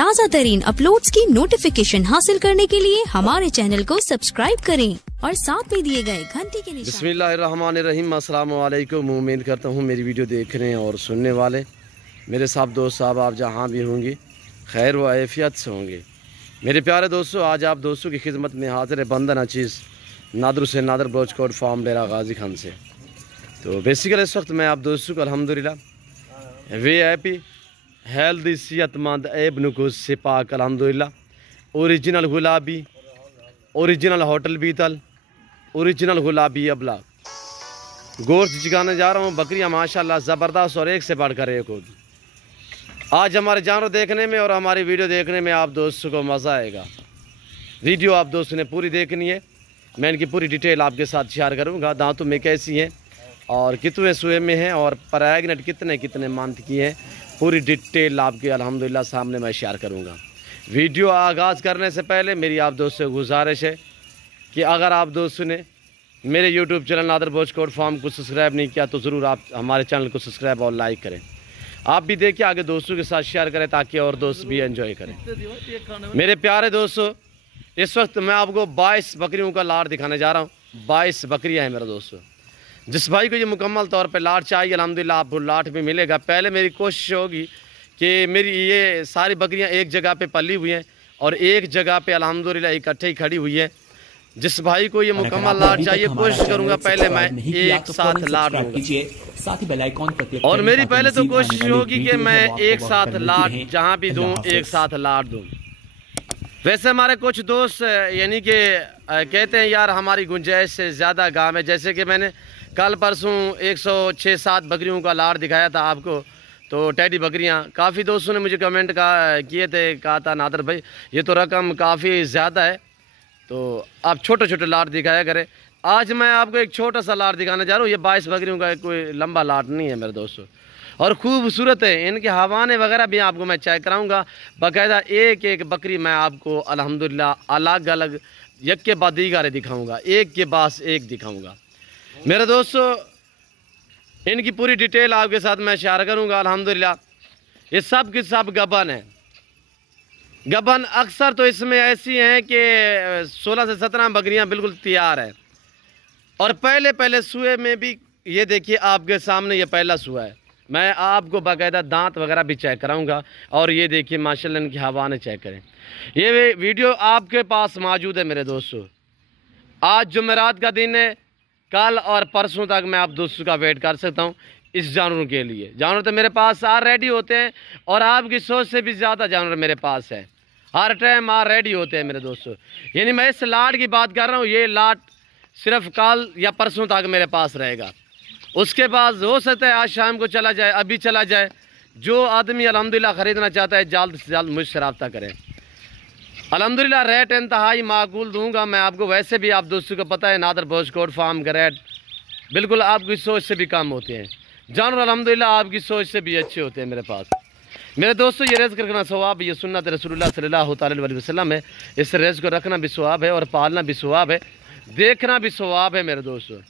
ताज़ा तरीन अपलोड्स की नोटिफिकेशन हासिल करने के लिए हमारे चैनल को सब्सक्राइब करें और साथ में दिए गए घंटी के निशान। बिस्मिल्लाहिर्रहमानिर्रहीम। अस्सलाम वालेकुम। उम्मीद करता हूँ मेरी वीडियो देखने और सुनने वाले मेरे साहब दोस्त साहब आप जहाँ भी होंगे खैर व आफियत से होंगे। मेरे प्यारे दोस्तों, आज आप दोस्तों की खिदमत में हाजिर है बंदन अचीज़ नादर से नादर ब्रोचकोट फार्म डेरा गाजी खान से। तो बेसिकली इस वक्त मैं आप दोस्तों को अल्हम्दुलिल्लाह VIP हेल्दी सेहतमंद ऐब नुकुस से पाक अल्हम्दुलिल्लाह ओरिजिनल गुलाबी ओरिजिनल होटल बीतल ओरिजिनल गुलाबी अबला गोश्त चिकाने जा रहा हूँ। बकरियाँ माशाल्लाह ज़बरदस्त और एक से बढ़कर एक होगी। आज हमारे जानवर देखने में और हमारी वीडियो देखने में आप दोस्तों को मज़ा आएगा। वीडियो आप दोस्तों ने पूरी देखनी है। मैं इनकी पूरी डिटेल आपके साथ शेयर करूँगा। दांतों में कैसी हैं और कितने सुए में हैं और प्रेग्नेंट कितने मंथ की हैं, पूरी डिटेल आपके अल्हम्दुलिल्लाह सामने मैं शेयर करूँगा। वीडियो आगाज़ करने से पहले मेरी आप दोस्तों से गुजारिश है कि अगर आप दोस्तों ने मेरे YouTube चैनल नादर ब्रोचकोट फार्म को सब्सक्राइब नहीं किया तो ज़रूर आप हमारे चैनल को सब्सक्राइब और लाइक करें। आप भी देखिए, आगे दोस्तों के साथ शेयर करें ताकि और दोस्त भी एंजॉय करें। मेरे प्यारे दोस्तों, इस वक्त मैं आपको 22 बकरियों का लाट दिखाने जा रहा हूँ। 22 बकरियाँ हैं मेरे दोस्तों। जिस भाई को ये मुकम्मल तौर पे लाट चाहिए अल्हम्दुलिल्लाह आपको लाट भी मिलेगा। पहले मेरी कोशिश होगी कि मेरी ये सारी बकरियां एक जगह पे पली हुई हैं और एक जगह पे अल्हम्दुलिल्लाह इकट्ठे ही खड़ी हुई है। जिस भाई को ये मुकम्मल लाट चाहिए कोशिश करूंगा पहले मैं एक साथ लाट दूंगा। और मेरी पहले तो कोशिश होगी कि मैं एक साथ लाट जहाँ भी दूँ एक साथ लाट दूँ। वैसे हमारे कुछ दोस्त यानी कि कहते हैं यार हमारी गुंजाइश से ज़्यादा गाँव है। जैसे कि मैंने कल परसों 106-7 बकरियों का लाट दिखाया था आपको, तो टैडी बकरियां। काफ़ी दोस्तों ने मुझे कमेंट किए थे, कहा था नादर भाई ये तो रकम काफ़ी ज़्यादा है, तो आप छोटे छोटे लाट दिखाया करें। आज मैं आपको एक छोटा सा लाट दिखाने जा रहा हूँ। ये 22 बकरियों का कोई लंबा लाट नहीं है मेरे दोस्तों, और खूबसूरत है। इनके हवाने वगैरह भी आपको मैं चेक कराऊँगा बाकायदा। एक एक बकरी मैं आपको अल्हम्दुलिल्लाह अलग अलग एक के बाद दीगारे दिखाऊँगा, एक के बाद एक दिखाऊँगा। मेरे दोस्तों इनकी पूरी डिटेल आपके साथ मैं शेयर करूंगा अल्हम्दुलिल्लाह। ये सब की सब गबन है। गबन अक्सर तो इसमें ऐसी हैं कि 16 से 17 बकरियां बिल्कुल तैयार हैं। और पहले सुए में भी ये देखिए आपके सामने ये पहला सुआ है। मैं आपको बाकायदा दांत वगैरह भी चेक कराऊंगा। और ये देखिए माशाल्लाह इनकी हवाने चेक करें। ये वीडियो आपके पास मौजूद है मेरे दोस्तों। आज जुमेरात का दिन है, कल और परसों तक मैं आप दोस्तों का वेट कर सकता हूं इस जानवरों के लिए। जानवर तो मेरे पास रेडी होते हैं और आपकी सोच से भी ज़्यादा जानवर मेरे पास है। हर टाइम रेडी होते हैं मेरे दोस्तों। यानी मैं इस लाट की बात कर रहा हूं, ये लाट सिर्फ कल या परसों तक मेरे पास रहेगा। उसके बाद हो सकता है आज शाम को चला जाए, अभी चला जाए। जो आदमी अल्हम्दुलिल्लाह ख़रीदना चाहता है जल्द से जल्द मुझसे रब्ता करें। अल्हम्दुलिल्लाह रेट इंतहाई माकूल दूंगा मैं आपको। वैसे भी आप दोस्तों को पता है नादर ब्रोचकोट फार्म का रेट बिल्कुल आपकी सोच से भी कम होते हैं। जानवर अल्हम्दुलिल्लाह आपकी सोच से भी अच्छे होते हैं मेरे पास। मेरे दोस्तों ये रिज़्क़ रखना सवाब, ये सुन्नत रसूलुल्लाह सल्लल्लाहु अलैहि वसल्लम है। इस रिज़्क़ को रखना भी सवाब है और पालना भी सवाब है, देखना भी सवाब है मेरे दोस्तों।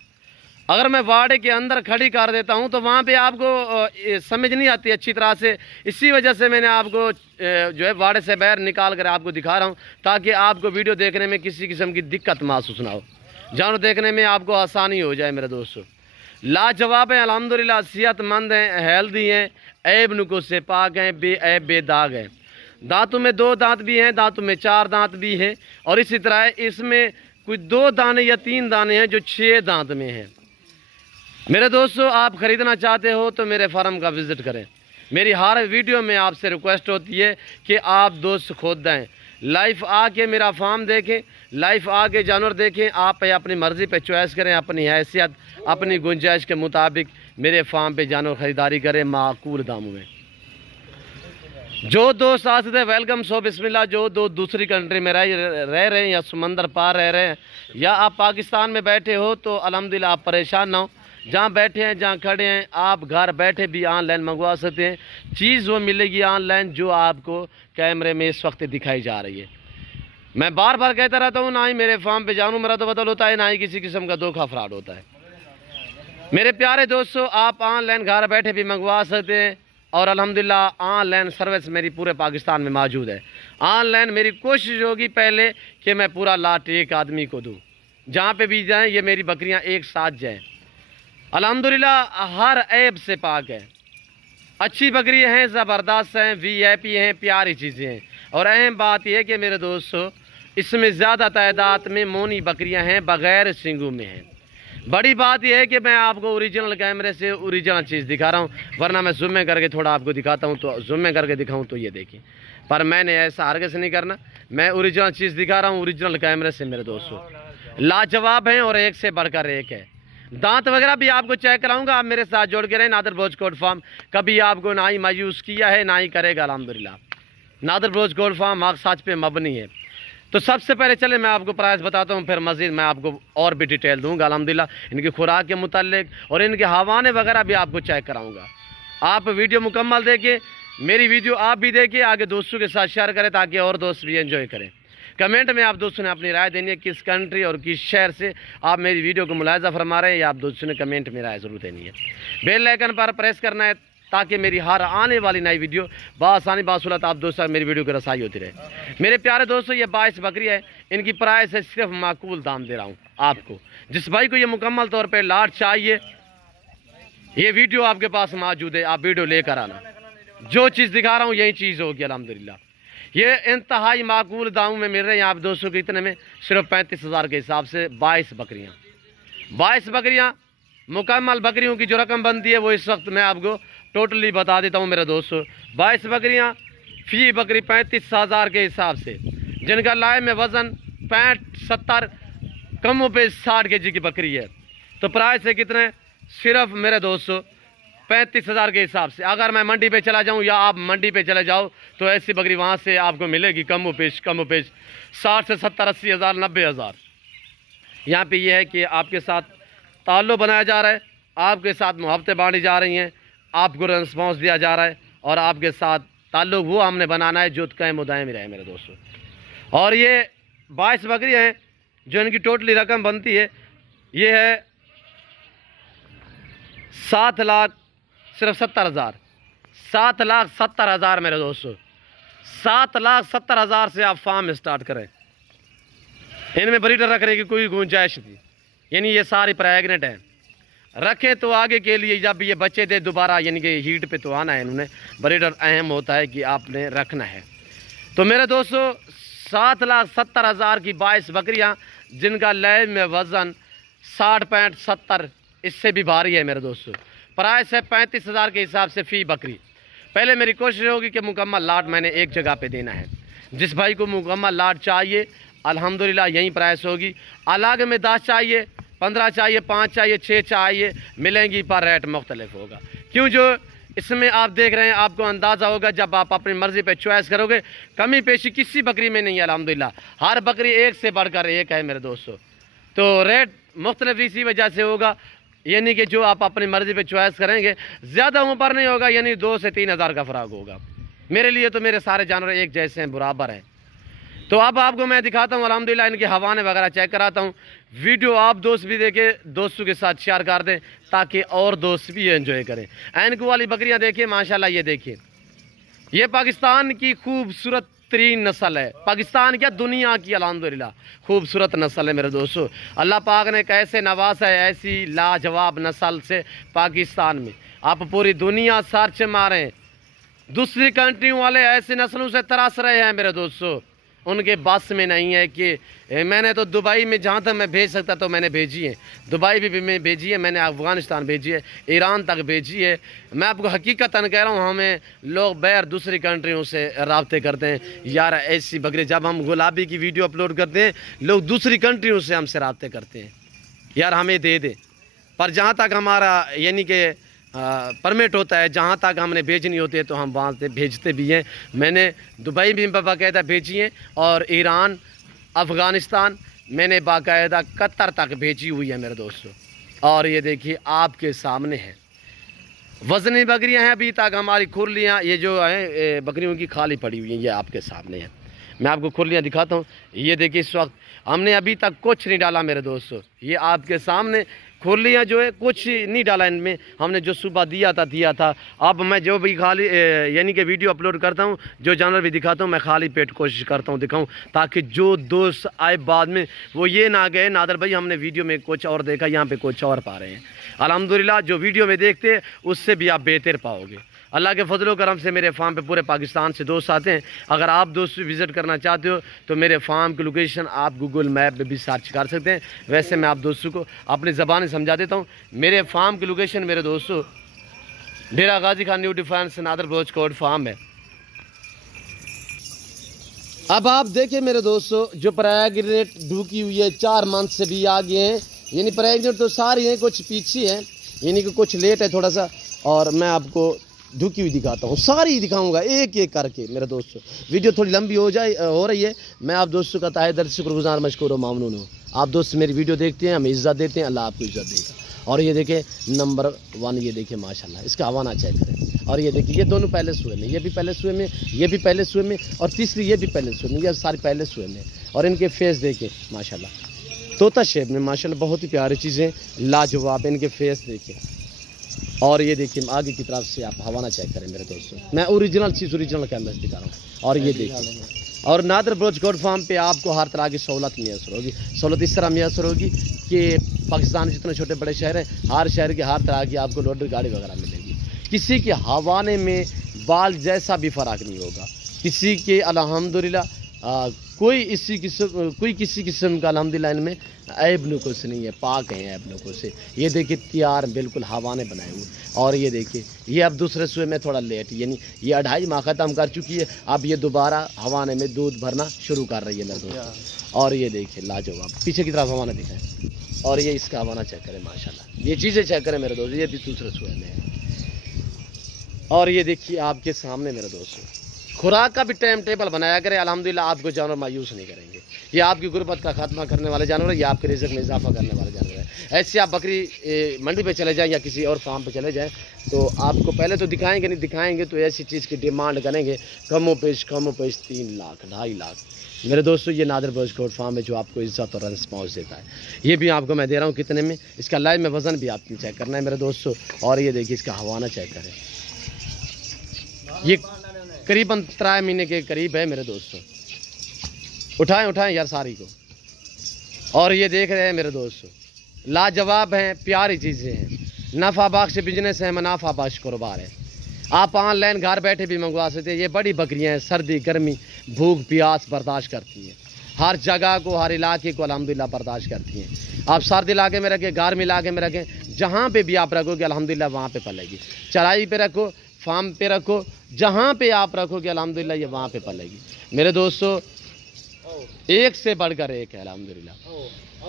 अगर मैं वाड़े के अंदर खड़ी कर देता हूं तो वहां पे आपको समझ नहीं आती अच्छी तरह से। इसी वजह से मैंने आपको जो है वाड़े से बाहर निकाल कर आपको दिखा रहा हूं ताकि आपको वीडियो देखने में किसी किस्म की दिक्कत महसूस ना हो, जानवर देखने में आपको आसानी हो जाए मेरे दोस्तों। लाजवाब है अल्हम्दुलिल्लाह, सेहतमंद हैं, हेल्दी हैं, ऐब नुकुस से पाक हैं, बेऐब बेदाग हैं। दांतों में 2 दांत भी हैं, दांतों में 4 दांत भी हैं और इसी तरह इसमें कुछ 2 दाने या 3 दाने हैं जो 6 दांत में हैं। मेरे दोस्तों आप ख़रीदना चाहते हो तो मेरे फार्म का विज़िट करें। मेरी हर वीडियो में आपसे रिक्वेस्ट होती है कि आप दोस्त खुद दें, लाइव आके मेरा फार्म देखें, लाइव आके जानवर देखें। आप अपनी मर्ज़ी पे चॉइस करें, अपनी हैसियत अपनी गुंजाइश के मुताबिक मेरे फार्म पे जानवर ख़रीदारी करें माकूल दामों में। जो दोस्त आ सकते वेलकम सो बिस्मिल्लाह। जो दोस्त दूसरी कंट्री में रह रहे हैं या समंदर पार रह रहे हैं या आप पाकिस्तान में बैठे हो तो अल्हम्दुलिल्लाह आप परेशान ना हो। जहाँ बैठे हैं जहाँ खड़े हैं आप घर बैठे भी ऑनलाइन मंगवा सकते हैं। चीज़ वो मिलेगी ऑनलाइन जो आपको कैमरे में इस वक्त दिखाई जा रही है। मैं बार बार कहता रहता हूँ ना ही मेरे फार्म पे जानू मेरा तो बदल होता है, ना ही किसी किस्म का धोखा फ्रॉड होता है। मेरे प्यारे दोस्तों आप ऑनलाइन घर बैठे भी मंगवा सकते हैं और अल्हम्दुलिल्लाह ऑनलाइन सर्विस मेरी पूरे पाकिस्तान में मौजूद है। ऑनलाइन मेरी कोशिश होगी पहले कि मैं पूरा लाट एक आदमी को दूँ, जहाँ पे भी जाएँ ये मेरी बकरियाँ एक साथ जाएँ। अल्हम्दुलिल्लाह हर ऐब से पाक है, अच्छी बकरियाँ हैं, ज़बरदस्त हैं, VIP हैं, प्यारी चीज़ें हैं। और अहम बात यह है कि मेरे दोस्तों इसमें ज़्यादा तादाद में मोनी बकरियां हैं, बग़ैर सिंगू में हैं। बड़ी बात यह है कि मैं आपको ओरिजिनल कैमरे से ओरिजिनल चीज़ दिखा रहा हूं, वरना मैं ज़ूम करके थोड़ा आपको दिखाता हूं, तो ज़ूम करके दिखाऊं तो ये देखिए। पर मैंने ऐसा हरगिज़ नहीं करना, मैं ओरिजिनल चीज़ दिखा रहा हूँ ओरिजिनल कैमरे से मेरे दोस्तों। लाजवाब हैं और एक से बढ़कर एक है। दांत वगैरह भी आपको चेक कराऊंगा, आप मेरे साथ जोड़ के रहें। नादिर बलोच गोट फार्म कभी आपको ना ही मायूस किया है ना ही करेगा अल्हम्दुलिल्लाह। नादिर बलोच गोट फार्म हक सच पे मबनी है। तो सबसे पहले चले मैं आपको प्राइस बताता हूँ, फिर मज़ीद मैं आपको और भी डिटेल दूंगा अल्हम्दुलिल्लाह, इनकी खुराक के मुतालिक और इनके हवाने वगैरह भी आपको चेक कराऊंगा। आप वीडियो मुकम्मल देखिए, मेरी वीडियो आप भी देखिए, आगे दोस्तों के साथ शेयर करें ताकि और दोस्त भी एंजॉय करें। कमेंट में आप दोस्तों ने अपनी राय देनी है, किस कंट्री और किस शहर से आप मेरी वीडियो को मुलाहिजा फरमा रहे हैं, या आप दोस्तों ने कमेंट में राय ज़रूर देनी है। बेल आइकन पर प्रेस करना है ताकि मेरी हर आने वाली नई वीडियो बासानी बासूलत आप दोस्तों मेरी वीडियो की रसाई होती रहे। मेरे प्यारे दोस्तों ये 22 बकरी है, इनकी प्राइस है सिर्फ माकूल दाम दे रहा हूँ आपको। जिस भाई को ये मुकम्मल तौर पर लाट चाहिए, ये वीडियो आपके पास मौजूद है, आप वीडियो लेकर आना। जो चीज़ दिखा रहा हूँ यही चीज़ होगी अल्हम्दुलिल्लाह। ये इंतहाई माकूल दामों में मिल रहे हैं आप दोस्तों को, इतने में सिर्फ 35,000 के हिसाब से 22 बकरियाँ मुकम्मल बकरियों की जो रकम बनती है वो इस वक्त मैं आपको टोटली बता देता हूँ मेरे दोस्तों। 22 बकरियाँ फी बकरी 35,000 के हिसाब से, जिनका लाए में वज़न 65-70 कमों पे 60 kg की बकरी है। तो प्राइस है कितने, सिर्फ मेरे दोस्तों 35,000 के हिसाब से। अगर मैं मंडी पे चला जाऊं या आप मंडी पे चले जाओ तो ऐसी बकरी वहां से आपको मिलेगी कम पेश 60 से 70, 80 हज़ार, 90 हज़ार। यहाँ पे ये है कि आपके साथ ताल्लुक़ बनाया जा रहा है, आपके साथ मोहब्बतें बांटी जा रही हैं, आपको रिस्पॉन्स दिया जा रहा है, और आपके साथ ताल्लुक़ वो हमने बनाना है जो कायम दायम ही रहे मेरे दोस्तों। और ये 22 बकरियाँ हैं जो इनकी टोटली रकम बनती है, ये है 7,70,000 7,70,000 मेरे दोस्तों। 7,70,000 से आप फार्म स्टार्ट करें। इनमें ब्रीडर रखने की कोई गुंजाइश नहीं, यानी ये सारी प्रेग्नेंट हैं। रखें तो आगे के लिए जब ये बच्चे दे दोबारा यानी कि हीट पे तो आना है इन्होंने, ब्रीडर अहम होता है कि आपने रखना है। तो मेरे दोस्तों 7,70,000 की 22 बकरियां जिनका लय में वज़न 60-65-70 इससे भी भारी है मेरे दोस्तों। प्राइस है 35,000 के हिसाब से फ़ी बकरी। पहले मेरी कोशिश होगी कि मुकम्मल लाट मैंने एक जगह पे देना है। जिस भाई को मुकम्मल लाट चाहिए अल्हम्दुलिल्लाह यही प्राइस होगी। अलग में 10 चाहिए, 15 चाहिए, 5 चाहिए, 6 चाहिए, मिलेंगी पर रेट मुख्तलिफ होगा। क्यों, जो इसमें आप देख रहे हैं आपको अंदाज़ा होगा जब आप अपनी मर्ज़ी पे चॉइस करोगे। कमी पेशी किसी बकरी में नहीं है अल्हम्दुलिल्लाह, हर बकरी एक से बढ़कर एक है मेरे दोस्तों। तो रेट मुख्तलिफ इसी वजह से होगा, यानी कि जो आप अपनी मर्ज़ी पे चॉइस करेंगे ज़्यादा ऊपर नहीं होगा, यानी 2 से 3 हज़ार का फ़र्क होगा। मेरे लिए तो मेरे सारे जानवर एक जैसे हैं, बराबर हैं। तो अब आपको मैं दिखाता हूँ अल्हम्दुलिल्लाह इनके हवाने वगैरह चेक कराता हूँ। वीडियो आप दोस्त भी देखें, दोस्तों के साथ शेयर कर दें ताकि और दोस्त भी एंजॉय करें। ऐनक वाली बकरियाँ देखिए माशाल्लाह, ये देखिए, ये पाकिस्तान की खूबसूरत तरीन नस्ल है। पाकिस्तान क्या, दुनिया की अल्हम्दुलिल्लाह खूबसूरत नस्ल है मेरे दोस्तों। अल्लाह पाक ने कैसे नवाजा है ऐसी लाजवाब नस्ल से पाकिस्तान में। आप पूरी दुनिया सर्च मारें, दूसरी कंट्रियों वाले ऐसी नस्लों से तरस रहे हैं मेरे दोस्तों। उनके बस में नहीं है कि मैंने तो दुबई में जहाँ तक मैं भेज सकता तो मैंने भेजी है, दुबई भी मैं भेजी है, मैंने अफ़गानिस्तान भेजी है, ईरान तक भेजी है। मैं आपको हकीकतन कह रहा हूँ, हमें लोग बैर दूसरी कंट्रियों से रब्ते करते हैं। यार ऐसी बकरी, जब हम गुलाबी की वीडियो अपलोड करते हैं लोग दूसरी कंट्रियों से हमसे रब्ते करते हैं, यार हमें दे दें। पर जहाँ तक हमारा यानी कि परमिट होता है, जहाँ तक हमने भेजनी होती है तो हम वहाँ से भेजते भी हैं। मैंने दुबई भी बाकायदा भेजी हैं और ईरान, अफ़गानिस्तान, मैंने बाकायदा कतर तक भेजी हुई है मेरे दोस्तों। और ये देखिए आपके सामने है, वज़नी बकरियाँ हैं। अभी तक हमारी खुरलियाँ ये जो हैं बकरियों की खाली पड़ी हुई हैं, ये आपके सामने है। मैं आपको खुरलियाँ दिखाता हूँ। ये देखिए इस वक्त हमने अभी तक कुछ नहीं डाला मेरे दोस्तों, ये आपके सामने खुरलियाँ जो है कुछ नहीं डाला इनमें, हमने जो सुबह दिया था। अब मैं जो भी खाली यानी कि वीडियो अपलोड करता हूँ, जो जानवर भी दिखाता हूँ, मैं खाली पेट कोशिश करता हूँ दिखाऊँ, ताकि जो दोस्त आए बाद में वो ये ना गए नादर भाई हमने वीडियो में कुछ और देखा, यहाँ पे कुछ और पा रहे हैं। अल्हम्दुलिल्लाह जो वीडियो में देखते हैं उससे भी आप बेहतर पाओगे। अल्लाह के फजलो करम से मेरे फार्म पे पूरे पाकिस्तान से दोस्त आते हैं। अगर आप दोस्त विज़िट करना चाहते हो तो मेरे फार्म की लोकेशन आप गूगल मैप पे भी सर्च कर सकते हैं। वैसे मैं आप दोस्तों को अपनी ज़बान समझा देता हूँ। मेरे फार्म की लोकेशन मेरे दोस्तों Dera Ghazi Khan new defence Nadir Baloch Kot farm है। अब आप देखिए मेरे दोस्तों, जो प्रेग्नेंट ढूकी हुई है 4 मंथ से भी आगे हैं, यानी प्रेग्नेंट तो सारी हैं, कुछ पीछे हैं, यानी कि कुछ लेट है थोड़ा सा। और मैं आपको ढुकी हुई दिखाता हूँ, सारी दिखाऊंगा एक एक करके मेरे दोस्तों। वीडियो थोड़ी लंबी हो रही है। मैं आप दोस्तों का ताहे दिल से शुक्रगुजार मशकूर मामनून हूँ। आप दोस्त मेरी वीडियो देखते हैं, हमें इज्जत देते हैं, अल्लाह आपको इज्जत देगा। और ये देखें नंबर 1, ये देखें माशाल्लाह, इसका हवाना चेक करें। और ये देखिए ये दोनों पहले सुए में, ये भी पहले सुए में, ये भी पहले सुए में, और तीसरी ये भी पहले सुए में, ये सारी पहले सुए में। और इनके फेस देखें माशाल्लाह तोता शेप में माशाल्लाह, बहुत ही प्यारी चीज़ें, लाजवाब। इनके फेस देखें। और ये देखिए आगे की तरफ से आप हवाना चेक करें मेरे दोस्तों, मैं ओरिजिनल चीज़ ओरिजिनल कैमरा से दिखा रहा हूँ। और ये देखिए, और नादर बलोच गोट फार्म पे आपको हर तरह की सहूलत मैसर होगी। सहूलत इस तरह मैसर होगी कि पाकिस्तान जितने छोटे बड़े शहर हैं, हर शहर के हर तरह की आपको लोडर गाड़ी वगैरह मिलेगी। किसी के हवाने में बाल जैसा भी फ़र्क नहीं होगा, किसी के अल्हम्दुलिल्लाह कोई किसी किस्म का अल्हम्दुलिल्लाह इनमें ऐब नुकुस नहीं है, पाक हैं ऐब नुकुस से। ये देखिए तैयार बिल्कुल हवाने बनाए हुए। और ये देखिए ये अब दूसरे सुए में थोड़ा लेट, यानी ये 2.5 माह ख़त्म कर चुकी है, अब ये दोबारा हवाने में दूध भरना शुरू कर रही है मेरे दोस्त। और ये देखिए लाजवाब, पीछे की तरफ हवाना दिखाएं। और ये इसका हवाना चेक करें माशाल्लाह, ये चीज़ें चेक करें मेरे दोस्त, ये भी दूसरे सुए में है। और ये देखिए आपके सामने मेरे दोस्तों, खुराक का भी टाइम टेबल बनाया करें, अल्हम्दुलिल्लाह आपको जानवर मायूस नहीं करेंगे। ये आपकी गुर्बत का खात्मा करने वाले जानवर है, ये आपके रिज़्क़ में इजाफा करने वाले जानवर है। ऐसे आप बकरी मंडी पे चले जाएं या किसी और फार्म पे चले जाएं तो आपको पहले तो दिखाएंगे नहीं, दिखाएंगे तो ऐसी चीज़ की डिमांड करेंगे कमो पेश 3 लाख 2.5 लाख। मेरे दोस्तों ये नादर बलोच गोट फार्म है जो आपको इज्जत और रिस्पॉन्स देता है। ये भी आपको मैं दे रहा हूँ कितने में, इसका लाइव में वज़न भी आपको चेक करना है मेरे दोस्तों। और ये देखिए इसका हवाना चेक करें, ये करीबन 3 महीने के करीब है मेरे दोस्तों। उठाएं यार सारी को। और ये देख रहे हैं मेरे दोस्तों, लाजवाब हैं, प्यारी चीज़ें हैं, नफ़ा बख्श बिजनेस है, मुनाफा बख्श कारोबार है। आप ऑनलाइन घर बैठे भी मंगवा सकते हैं। ये बड़ी बकरियां हैं, सर्दी गर्मी भूख प्यास बर्दाश्त करती हैं, हर जगह को हर इलाके को अल्हम्दुलिल्लाह बर्दाश्त करती हैं। आप सर्द इलाके में रखें, गर्म इलाके में रखें, जहाँ पे भी आप रखोगे अल्हम्दुलिल्लाह वहाँ पे पलेगी। चराई पे रखो, फार्म पे रखो, जहाँ पे आप रखोगे अल्हम्दुलिल्लाह ये वहाँ पे पलेगी। मेरे दोस्तों एक से बढ़कर एक है अल्हम्दुलिल्लाह।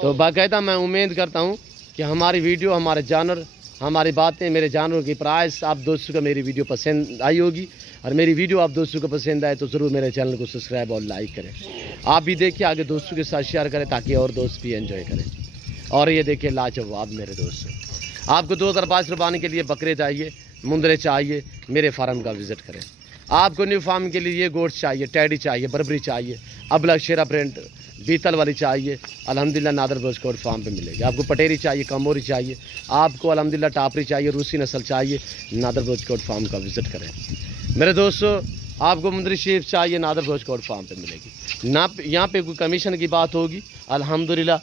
तो बाकायदा मैं उम्मीद करता हूँ कि हमारी वीडियो, हमारे जानवर, हमारी बातें, मेरे जानवरों की प्राइस आप दोस्तों को मेरी वीडियो पसंद आई होगी। और मेरी वीडियो आप दोस्तों को पसंद आए तो ज़रूर मेरे चैनल को सब्सक्राइब और लाइक करें। आप भी देखिए, आगे दोस्तों के साथ शेयर करें ताकि और दोस्त भी एंजॉय करें। और ये देखिए लाजवाब मेरे दोस्तों, आपको 2022 रुबानी के लिए बकरे चाहिए, मुंदरे चाहिए, मेरे फार्म का विज़िट करें। आपको न्यू फार्म के लिए ये गोश्त चाहिए, टैडी चाहिए, बर्बरी चाहिए, अबलग शेरा प्रिंट बीतल वाली चाहिए, अल्हम्दुलिल्लाह नादर बलोच गोट फार्म पे मिलेगी। आपको पटेरी चाहिए, कमोरी चाहिए, आपको अल्हम्दुलिल्लाह टापरी चाहिए, रूसी नस्ल चाहिए, नादर बलोच गोट फार्म का विज़िट करें। मेरे दोस्तों आपको मुंदरी शेप चाहिए, नादर बलोच गोट फार्म पे मिलेगी। ना यहाँ पे कोई कमीशन की बात होगी, अल्हम्दुलिल्लाह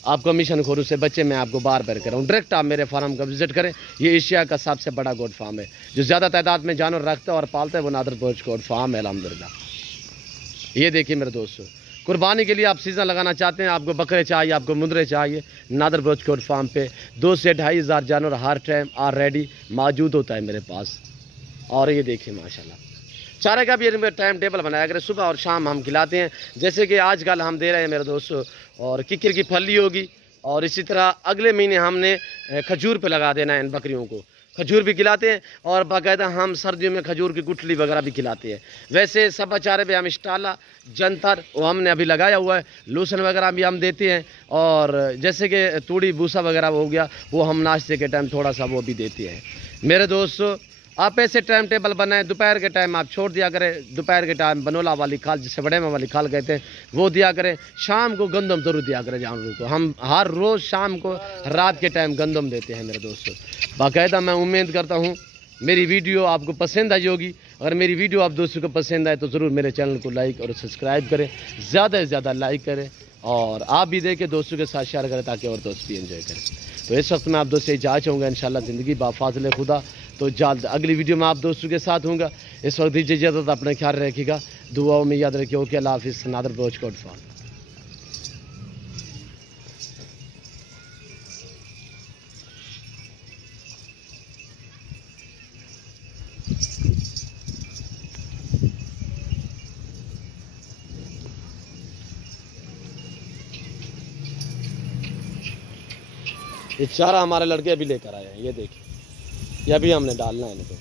आप कमीशन खोरों से बच्चे मैं आपको बार बार कर रहा हूँ। डायरेक्ट आप मेरे फार्म का विज़िट करें। ये एशिया का सबसे बड़ा गोट फार्म है, जो ज़्यादा तादाद में जानवर रखता है और पालता है वो नादर बलोच गोट फार्म है अल्हम्दुलिल्लाह। ये देखिए मेरे दोस्तों, कुर्बानी के लिए आप सीज़न लगाना चाहते हैं, आपको बकरे चाहिए, आपको मुंदरे चाहिए, नादर बलोच गोट फार्म पे 2 से 2.5 हज़ार जानवर हर टाइम ऑलरेडी मौजूद होता है मेरे पास। और ये देखिए माशाल्लाह चारे का भी टाइम टेबल बनाया करें, सुबह और शाम हम खिलाते हैं, जैसे कि आजकल हम दे रहे हैं मेरे दोस्तों। और किक्कर की फली होगी, और इसी तरह अगले महीने हमने खजूर पे लगा देना है इन बकरियों को, खजूर भी खिलाते हैं। और बाकायदा हम सर्दियों में खजूर की गुठली वगैरह भी खिलाते हैं। वैसे सब चारे पे हम स्टाला जंतर वो हमने अभी लगाया हुआ है, लोसन वगैरह भी हम देते हैं। और जैसे कि तूड़ी भूसा वगैरह हो गया वो हम नाश्ते के टाइम थोड़ा सा वो भी देते हैं। मेरे दोस्तों आप ऐसे टाइम टेबल बनाएं, दोपहर के टाइम आप छोड़ दिया करें, दोपहर के टाइम बनोला वाली खाल जिसे बड़े में वाली खाल कहते हैं वो दिया करें, शाम को गंदम जरूर दिया करें जानवरों को। हम हर रोज़ शाम को रात के टाइम गंदम देते हैं मेरे दोस्तों बाकायदा। मैं उम्मीद करता हूँ मेरी वीडियो आपको पसंद आई होगी। अगर मेरी वीडियो आप दोस्तों को पसंद आए तो ज़रूर मेरे चैनल को लाइक और सब्सक्राइब करें, ज़्यादा से ज़्यादा लाइक करें और आप भी देखें, दोस्तों के साथ शेयर करें ताकि और दोस्त भी एंजॉय करें। तो इस वक्त मैं आप दोस्तों से इजाज़त चाहूँगा, इंशाल्लाह ज़िंदगी बाफाज़िल खुदा। तो जल्द अगली वीडियो में आप दोस्तों के साथ हूँगा। इस वक्त दीजिए इजाज़त, अपना ख्याल रखिएगा, दुआओं में याद रखिए। ओके, अल्लाह हाफ़िज़, नादर बोझ कोट फॉल। ये चारा हमारे लड़के अभी लेकर आए हैं, ये देखिए, ये अभी हमने डालना है इनको।